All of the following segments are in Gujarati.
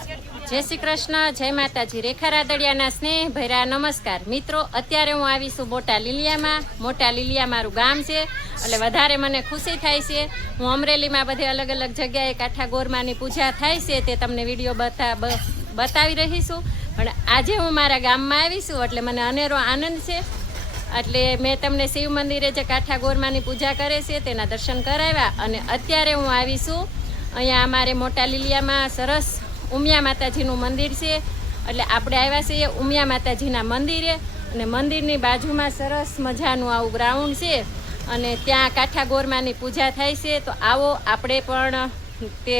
જય શ્રી કૃષ્ણ, જય માતાજી। રેખા રાદડિયાના સ્નેહ ભર્યા નમસ્કાર મિત્રો। અત્યારે હું આવીશું મોટા લીલિયામાં। મોટા લીલિયા મારું ગામ છે, એટલે વધારે મને ખુશી થાય છે। હું અમરેલીમાં બધે અલગ અલગ જગ્યાએ કાઠા ગોરમાની પૂજા થાય છે તે તમને વિડીયો બતાવી રહી છું, પણ આજે હું મારા ગામમાં આવી છું એટલે મને અનેરો આનંદ છે। એટલે મેં તમને શિવ મંદિરે જે કાઠા ગોરમાની પૂજા કરે છે તેના દર્શન કરાવ્યા, અને અત્યારે હું આવી છું અહીંયા અમારે મોટા લીલિયામાં સરસ ઉમિયા માતાજીનું મંદિર છે। એટલે આપણે આવ્યા છીએ ઉમિયા માતાજીના મંદિરે, અને મંદિરની બાજુમાં સરસ મજાનું આવું ગ્રાઉન્ડ છે, અને ત્યાં કાઠા ગોરમાની પૂજા થાય છે। તો આવો આપણે પણ તે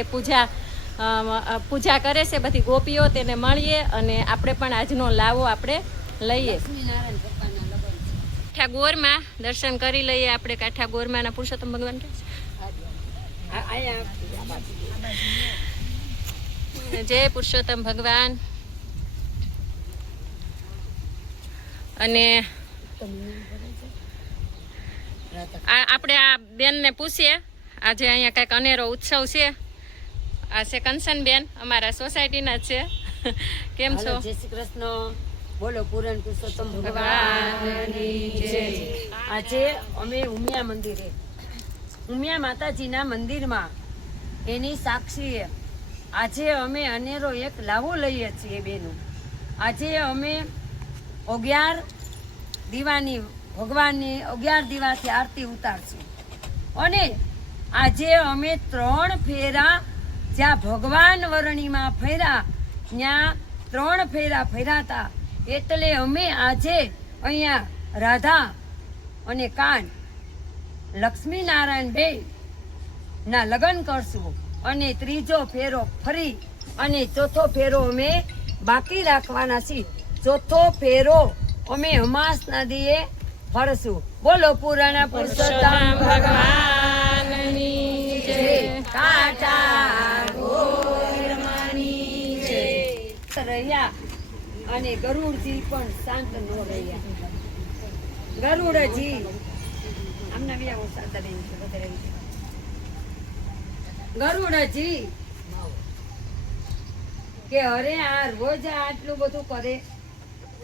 પૂજા કરે છે બધી ગોપીઓ, તેને મળીએ અને આપણે પણ આજનો લાવો આપણે લઈએ। કાઠા ગોરમાં દર્શન કરી લઈએ આપણે। કાઠા ગોરમાના પુરુષોત્તમ ભગવાન જય પુરુષોત્તમ ભગવાન। અને આપણે આ બેનને પૂછીએ, આજે અહીંયા કંઈક અનેરો ઉત્સવ છે। આ છે કંચનબેન, અમારા સોસાયટીના જ છે। કેમ છો? જય શ્રી કૃષ્ણ, બોલો પૂરણ પુરુષોત્તમ ભગવાનની જય। આજે અમે ઉમિયા મંદિરે, ઉમિયા માતાજીના મંદિરમાં એની સાક્ષીએ આજે અમે અનેરો એક લાવો લઈએ છીએ બેનો। આજે અમે 11 દીવાની ભગવાનની 11 દીવાથી આરતી ઉતારશું, અને આજે અમે 3 ફેરા જ્યાં ભગવાન વરણીમાં ફર્યા ત્યાં 3 ફેરા ફર્યા હતા, એટલે અમે આજે અહીંયા રાધા અને કાન લક્ષ્મી નારાયણ બે ના લગ્ન કરશું, અને 3જો ફેરો ફરી અને 4થો ફેરો અમે બાકી રાખવાના છીએ। 4થો ફેરો અમે અમાસના દીએ ફરશું। બોલો પુરાણા પુરુષોત્તમ ભગવાનની જય। કાઠા ગોરમાની જય। રહ્યા અને ગરુડજી પણ શાંત ન રહ્યા। ગરુડજી આમના વ્યાવો સાદા રહી છે, વધારે રહી છે। ગરુડજી કે અરે આ રોજ આટલું બધું કરે,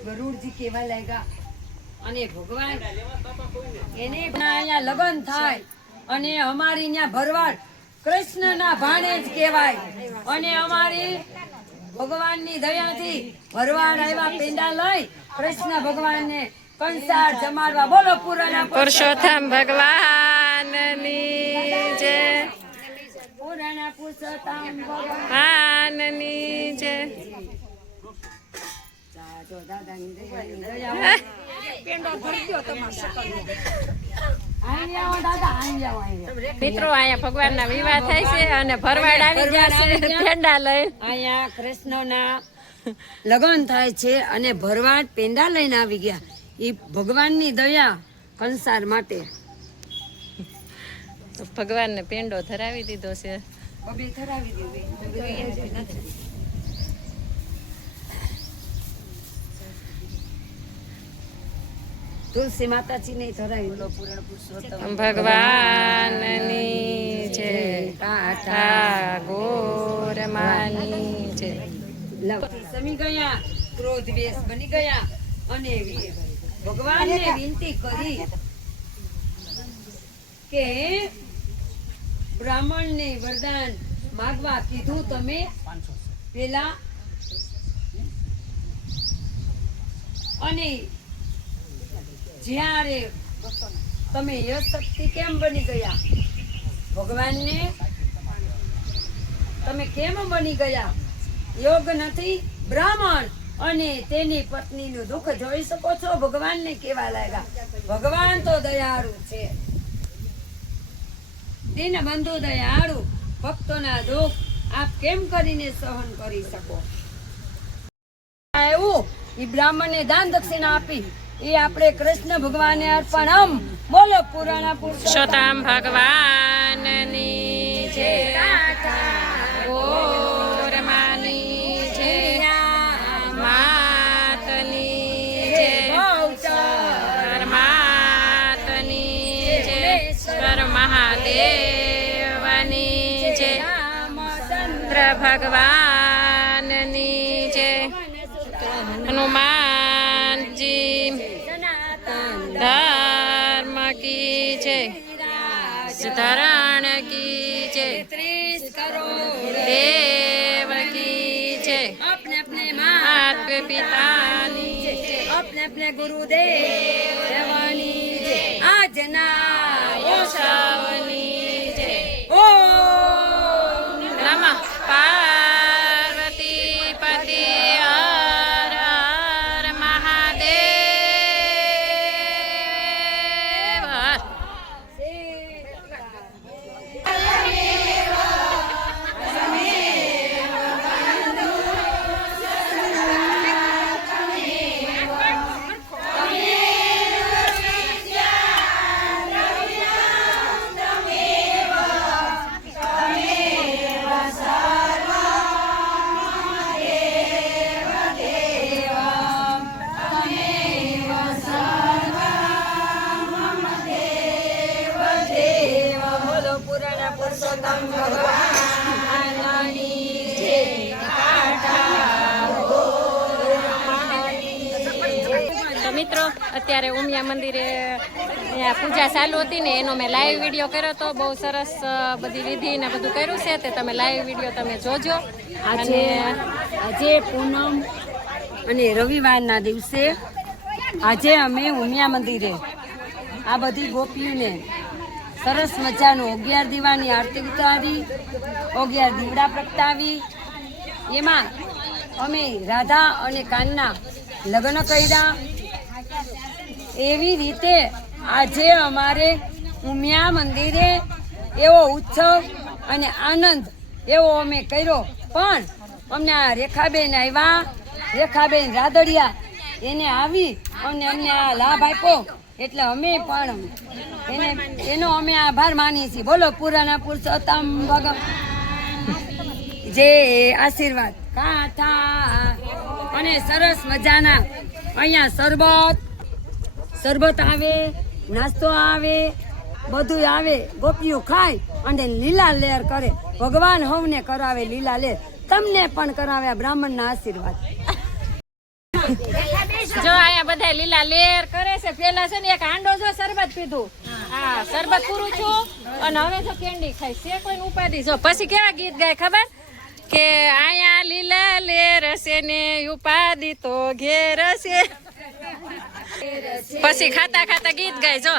ગરુડજી કેવા લાગ્યા। અને ભગવાન એને અહીંયા લગ્ન થાય, અને અમારી અહીંયા ભરવાડ કૃષ્ણના ભાણે જ કહેવાય, અને અમારી ભગવાનની દયાથી ભરવાડ આવ્યા પેંડા લઈ કૃષ્ણ ભગવાનને કંસાર જમાડવા। બોલો પુરાણા પુરુષોત્તમ ભગવાનની જય। પુરાણા પુરુષોત્તમ ભગવાનની જય। મિત્રો અહીંયા ભગવાનના વિવાહ થાય છે, અને ભરવાડ આવી ગયા છે પેંડા લઈ। અહીંયા કૃષ્ણના લગ્ન થાય છે, અને ભરવાડ પેંડા લઈને આવી ગયા। એ ભગવાનની દયા કંસાર માટે। ભગવાનને પેંડો ધરાવી દીધો છે। તુલસી માતાજી ને ધરાવી લો। પૂરણ પુરુષોત્તમ ભગવાનની જય। કાઠા ગોરમાની જય। સમી ગયા, ક્રોધ વેશ બની ગયા, અને ભગવાનને વિનંતી કરી કે બ્રાહ્મણને વરદાન માંગવા કીધું। તમે પેલા અને જ્યારે તમે યશ શક્તિ કેમ બની ગયા, ભગવાનને તમે કેમ બની ગયા? યોગ નથી બ્રાહ્મણ અને તેની પત્નીનું દુઃખ જોઈ શકો છો। ભગવાનને કેવા લાગ્યા? ભગવાન તો દયાળુ છે, દીનબંધુ દયાળુ। ભક્તોના દુઃખ આપ કેમ કરીને સહન કરી શકો? એવું એ બ્રાહ્મણને દાન દક્ષિણા આપી, એ આપણે કૃષ્ણ ભગવાનને અર્પણમ। બોલો પુરાણા પુરુષોત્તમ ભગવાનની જય। કાઠા ગોરમાની જય। માતની જય। માતની જય। મહાદેવની જય। ભગવાન ભગવાનની જય. હનુમાનજી ધર્મ કી જય. ધરણ કી જય. 30 करोड़ દેવ કી જય. अपने अपने माँ માત પિતાની જય. अपने अपने गुरुदेव देवानी जय. આજના સૌની જય. ઓમ નમઃ પાર્વતી પતિ હર હર મહાદેવ. બોલો પુરાણા પુરુષોત્તમ ભગવાનની તો મિત્રો અત્યારે ઉમિયા મંદિરે અહીંયા પૂજા ચાલુ હતી ને એનો મેં લાઈવ વિડીયો કર્યો તો બહુ સરસ બધી વિધિ ને બધું કર્યું છે તે તમે લાઈવ વિડીયો તમે જોજો. આજે આજે પૂનમ અને રવિવારના દિવસે આજે અમે ઉમિયા મંદિરે આ બધી ગોપીઓને સરસ મજાનું 11 દીવાની આરતી ઉતારી 11 દીવડા પ્રગટાવી એમાં અમે રાધા અને કાનના લગ્ન કર્યા. એવી રીતે આજે અમારે ઉમિયા મંદિરે એવો ઉત્સવ અને આનંદ એવો અમે કર્યો. પણ અમને આ રેખાબેન આવ્યા, રેખાબેન રાદડિયા એને આવી અને અમને આ લાભ આપ્યો એટલે અમે પણ એનો અમે આભાર માનીએ છીએ. બોલો પુરાણા પુરુષોત્તમ ભગવાન જે આશીર્વાદ કાથા અને સરસ મજાના અહીંયા શરબત આવે, નાસ્તો આવે, બધું આવે. ગોપીઓ ખાય અને લીલા લેર કરે. ભગવાન હવને કરાવે લીલા લેર, તમને પણ કરાવે આ બ્રાહ્મણના આશીર્વાદ. જો અહીંયા બધા લીલા લેર કરે છે. પેલા છે ને એક હાંડો જો શરબત પીધું, હા શરબત પૂરું છું અને હવે તો કેન્ડી ખાય છે. કોઈ ઉપાધિ જો પછી કેવા ગીત ગાય ખબર કે આયા લીલા લેર છે ને ઉપાધિ તો ઘેર છે. પછી ખાતા ખાતા ગીત ગાય જો.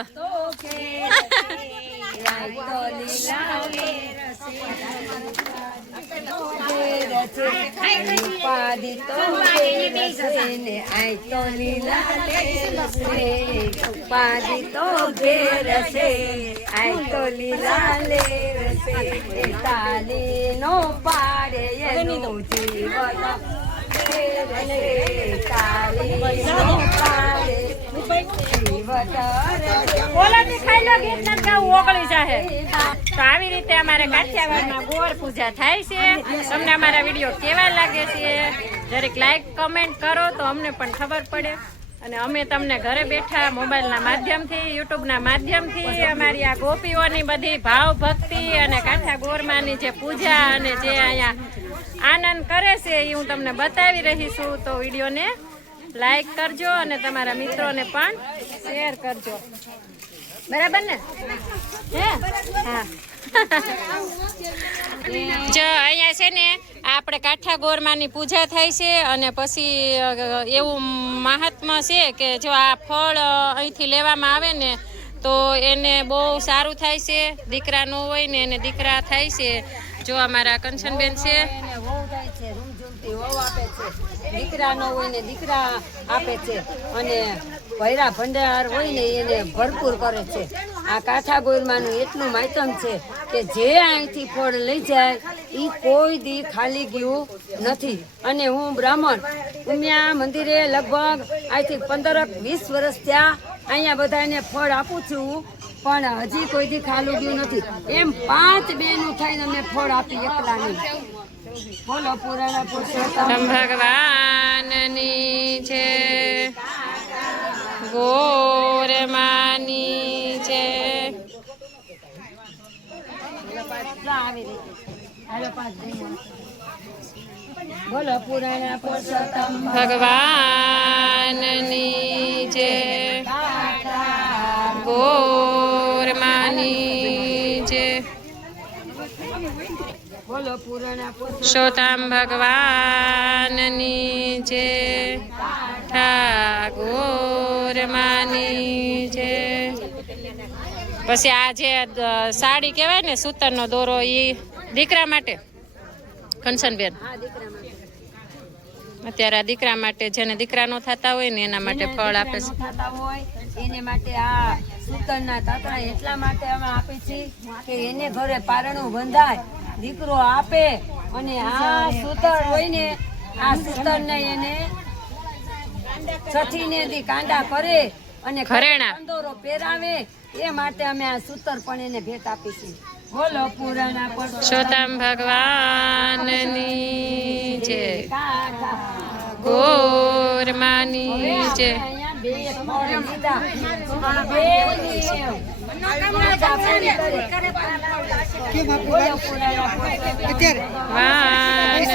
ઉપાધિ તો ઉપાધિ તો ઘેર છે, આય તો લીલા લેર છે. તાલી નો પાડે એનું જીવન તો આવી રીતે અમારે કાઠિયાવાડમાં ગોર પૂજા થાય છે. તમને અમારા વિડીયો કેવા લાગે છે જરીક લાઈક કમેન્ટ કરો તો અમને પણ ખબર પડે અને અમે તમને ઘરે બેઠા મોબાઈલના માધ્યમથી યુટ્યુબના માધ્યમથી અમારી આ ગોપીઓની બધી ભાવ ભક્તિ અને કાઠા ગોરમાની જે પૂજા અને જે અહીંયા આનંદ કરે છે એ હું તમને બતાવી રહી છું. તો વિડીયોને લાઈક કરજો અને તમારા મિત્રોને પણ શેર કરજો. બરાબર ને? હે હા. જો અહીંયા છે ને આપણે કાઠા ગોરમાની પૂજા થાય છે અને પછી એવું મહાત્મા છે કે જો આ ફળ અહીંથી લેવામાં આવે ને તો એને બહુ સારું થાય છે. દીકરા ન હોય ને એને દીકરા થાય છે. જો અમારા કંચનબેન છે, દીકરા ન હોય ને દીકરા આપે છે અને ભૈરા ભંડાર હોય ને એને ભરપૂર કરે છે. આ કાઠા ગોરમાનું એટલું માધ્યમ છે કે જે અહીંથી ફળ લઈ જાય એ કોઈ દી ખાલી ગયું નથી. અને હું બ્રાહ્મણ ઉમિયા મંદિરે લગભગ અહીંથી 15-20 વર્ષ થયા અહીંયા બધાને ફળ આપું છું પણ હજી કોઈ દી ખાલી ગયું નથી. એમ 5 બહેનો થઈને અમે ફળ આપી એકલા નહીં. બોલો પુરાણા પુરુષોત્તમ ભગવાનની છે, ગોરમાની છે. બોલો પુરાણ પુરુષોત્તમ ભગવાનની જય ગોરમાની જય બોલો પુરાણ પુરુષોત્તમ ભગવાનની જય ઠાકોરમાની જય પછી આ જે સાડી કહેવાય ને સૂતરનો દોરો એ દીકરા માટે કંચનબેન અત્યારે આ દીકરા માટે જેને દીકરા નો થતા હોય ને એના માટે ફળ આપે છે એને માટે આ સૂતરના તાતણા એટલા માટે અમે આપી છીએ કે એને ઘરે પારણું બંધાય દીકરો આપે અને આ સૂતર હોય ને આ સૂતરને એને છઠીને દી કાંડા કરે અને ઘરેણા કંદોરો પહેરાવે એ માટે અમે આ સૂતર પણ એને ભેટ આપી છીએ બોલો પુરાણા પુરુષોત્તમ ભગવાનની જય ગોરમાની જય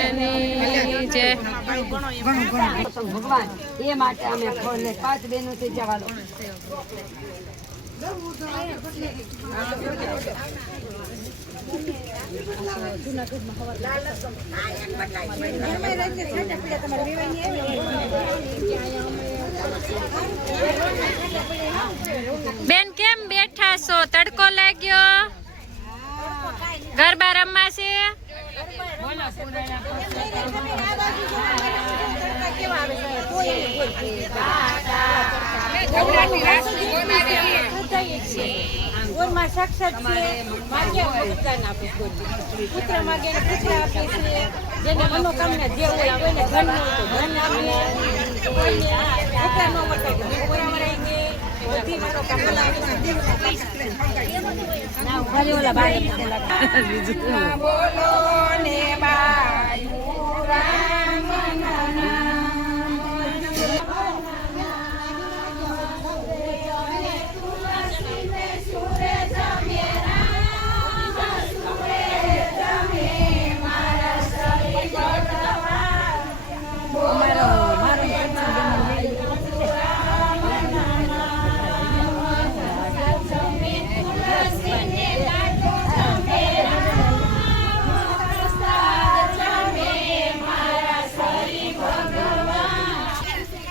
વાનની જય ભગવાન એ માટે અમે ફળ ને 5 બહેનો થી જવા દો બેન કેમ બેઠા છો તડકો લાગ્યો ગરબા રમવા છે સાક્ષાત પુત્ર માગે પુત્ર આપે છે જેને મનોકામના જે હોય કોઈને ધન ન હોય તો ધન આપે કોઈને પુત્ર ન મળતો તો બધી મનોકામના બોલો ને બાયુ રામ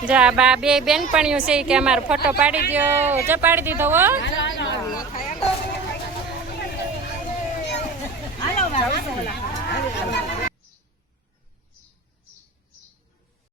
જા બા બે બેનપણીઓ છે કે અમારો ફોટો પાડી દો જો પાડી દીધો હો હાલો